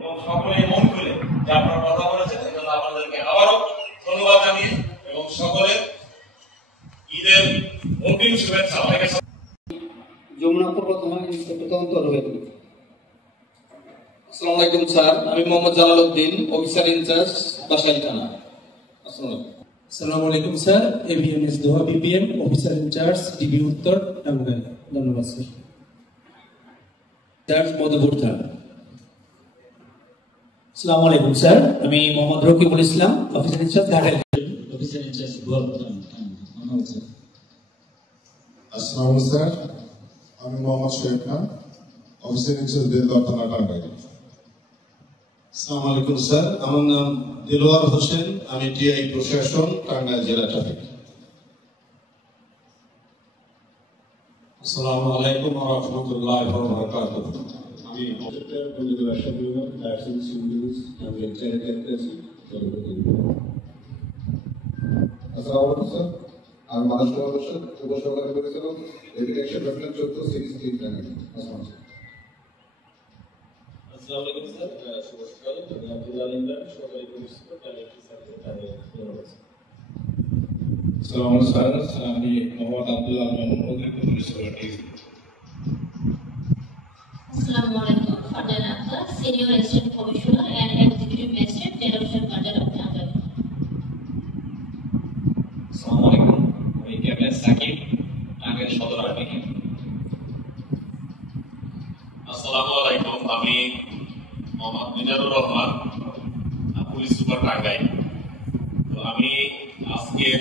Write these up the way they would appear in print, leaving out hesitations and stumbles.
এবং সকলেই মন খুলে যে আপনারা কথা বলেছেন, এই জন্য আপনাদেরকে আবারও ধন্যবাদ জানিয়ে এবং সকলের ঈদের অগ্রিম শুভেচ্ছা। অনেকের যমুনা প্রথম তদন্ত রয়েছে। আসসালামু আলাইকুম স্যার, আমি মোহাম্মদ জালালউদ্দিন, অফিসার ইনচার্জ বাসাইল থানা। আসসালামু আলাইকুম sir, AVMS Doha BPM, officer incharge DB উত্তর, টাঙ্গাইল। ধন্যবাদ স্যার। চার্জ মধুপুর থানা। আসসালামু আলাইকুম স্যার, আমি Mohammad Rakibul Islam, officer incharge Ghatail. Officer incharge Doha. আসসালামু স্যার, আমি মোহাম্মদ শোয়েব খান, অফিসার ইনচার্জ বেলদা থানা, টাঙ্গাইল। আসসালামু আলাইকুম স্যার, আমার নাম দিলওয়ার হোসেন, আমি টিআই প্রশাসন, টাঙ্গাইল জেলা ট্রাফিক। আসসালামু আলাইকুম ওয়া রাহমাতুল্লাহি ওয়া বারাকাতুহু। আমি আসসালামু আলাইকুম স্যার, আমি মানুষ হোসেন, যুব সহকারী পরিচালক, এভিডেন্সিয়াল রেফারেন্স 14 সিরিজ 3 টাঙ্গাইল। আসসালামু আলাইকুম স্যার, শুভ সকাল। আমি আব্দুল আলিম খান, সহকারী পরিচালক, টাঙ্গাইল সার্কেল, টাঙ্গাইল। আসসালামু আলাইকুম স্যার, আমি মোহাম্মদ আব্দুল আলম, অতিরিক্ত পুলিশ সুপার। আসসালামু আলাইকুম, Farzana Akter, senior assistant commissioner and executive magistrate, general cadre of Tangail. আসসালামু আলাইকুম, আমি ক্যাপ্টেন সাকিব, টাঙ্গাইল সদর আর্মি। আসসালামু আলাইকুম, আমি মোহাম্মদ মিজানুর রহমান, পুলিশ সুপার, টাঙ্গাইল। তো আমি আজকের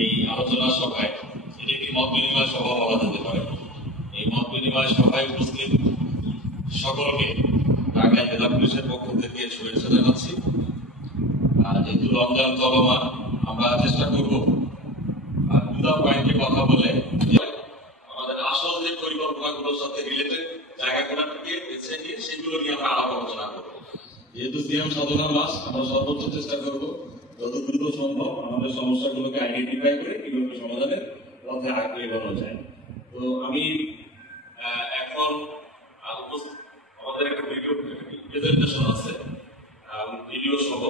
এই আলোচনা সভায়, এটি একটি মত বিনিময় সভা বলা যেতে পারে। এই মত বিনিময় সভায় উপস্থিত সকলকে টাঙ্গাইল জেলা পুলিশের পক্ষ থেকে শুভেচ্ছা জানাচ্ছি। যেহেতু রমজান চলমান, আমরা চেষ্টা করব দুটা পয়েন্টে কথা বলে আমাদের আসল যে পরিকল্পনাগুলোর সাথে রিলেটেড জায়গাগুলোকে বেছে নিয়ে সেগুলো নিয়ে আমরা আলাপ আলোচনা করবো। যেহেতু সিএম সাধনা মাস, আমরা সর্বোচ্চ চেষ্টা করব যত দ্রুত সম্ভব আমাদের সমস্যাগুলোকে আইডেন্টিফাই করে কিভাবে সমাধানের পথে আগে এগোনো যায়। তো আমি এখন আমাদের একটা ভিডিও প্রেজেন্টেশন আছে, ভিডিও সহ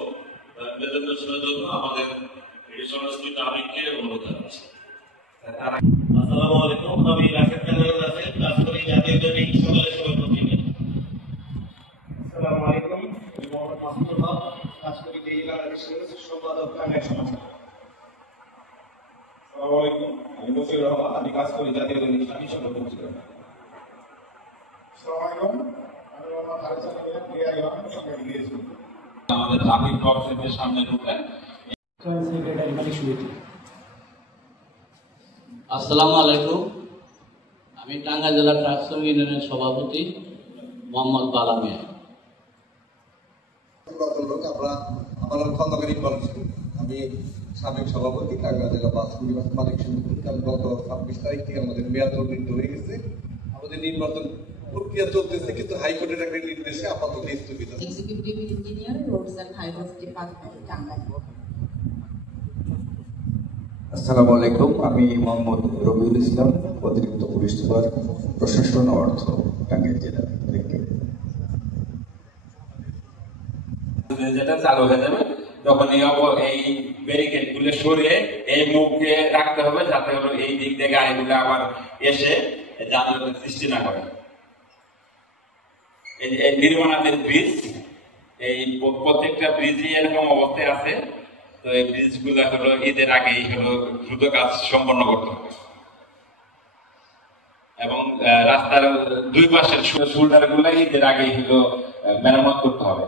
প্রেজেন্টেশনের জন্য আমাদের ট্রাফিককে অনুরোধ জানাচ্ছি। আসসালামু আলাইকুম, আমি রাশেদ খানের কাছে কাজ করি জাতীয় জনৈক সকালের সভাপতি। আসসালামু আলাইকুম, আমি মোহাম্মদ মাসুদুল হক, কাজ করি জেলা বিশ্ববিদ্যালয়ের সম্পাদক, টাঙ্গাইল সমাজ। আসসালামু আলাইকুম, আমি বশির রহমান, আমি কাজ করি জাতীয় জনৈক সাথী সভাপতি। আসসালামু আলাইকুম, আমি মোহাম্মদ হারিস আলম, টিআই সহকারী ডিএসপি। আমাদের ট্রাফিক কর্পোরেশনের সামনে ঢুকেন। সেক্রেটারি মালিক সমিতি। আসসালামু আলাইকুম, আমি টাঙ্গাইল জেলা ট্রাফিক ইউনিয়নের সভাপতি মোহাম্মদ বালা মিয়া। আমার খন্দকারী কলেজ, আমি সাবেক সভাপতি, টাঙ্গাইল জেলা বাস মালিক সমিতি। গত 26 তারিখ থেকে আমাদের মেয়াদ উন্নীত হয়ে গেছে। আমাদের নির্বাচন প্রক্রিয়া চলতেছে, কিন্তু হাইকোর্টের একটা নির্দেশে আপাতত স্থগিত। Executive engineer, roads and highways department, Tangail. আসসালামু আলাইকুম, আমি মোহাম্মদ রবিউল ইসলাম, অতিরিক্ত পুলিশ সুপার, প্রশাসন ও অর্থ, টাঙ্গাইল জেলা। যেটা চালু হয়ে যাবে তখন এই ব্যারিকেড গুলো সরিয়ে এই মুখকে রাখতে হবে, যাতে হলো এই দিক থেকে গাড়িগুলো আবার এসে যানজটের সৃষ্টি না করে। এই নির্মাণাধীন ব্রিজ, এই প্রত্যেকটা ব্রিজই এরকম অবস্থায় আছে। তো এই ব্রিজ গুলা হলো ঈদের আগেই হলো দ্রুত কাজ সম্পন্ন করতে হবে এবং রাস্তার দুই পাশের শোল্ডার গুলা ঈদের আগেই হলো মেরামত করতে হবে।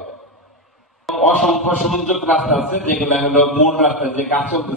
অসংখ্য সংযোগ রাস্তা আছে যেগুলা হলো মূল রাস্তা, যে কাজ চলতেছে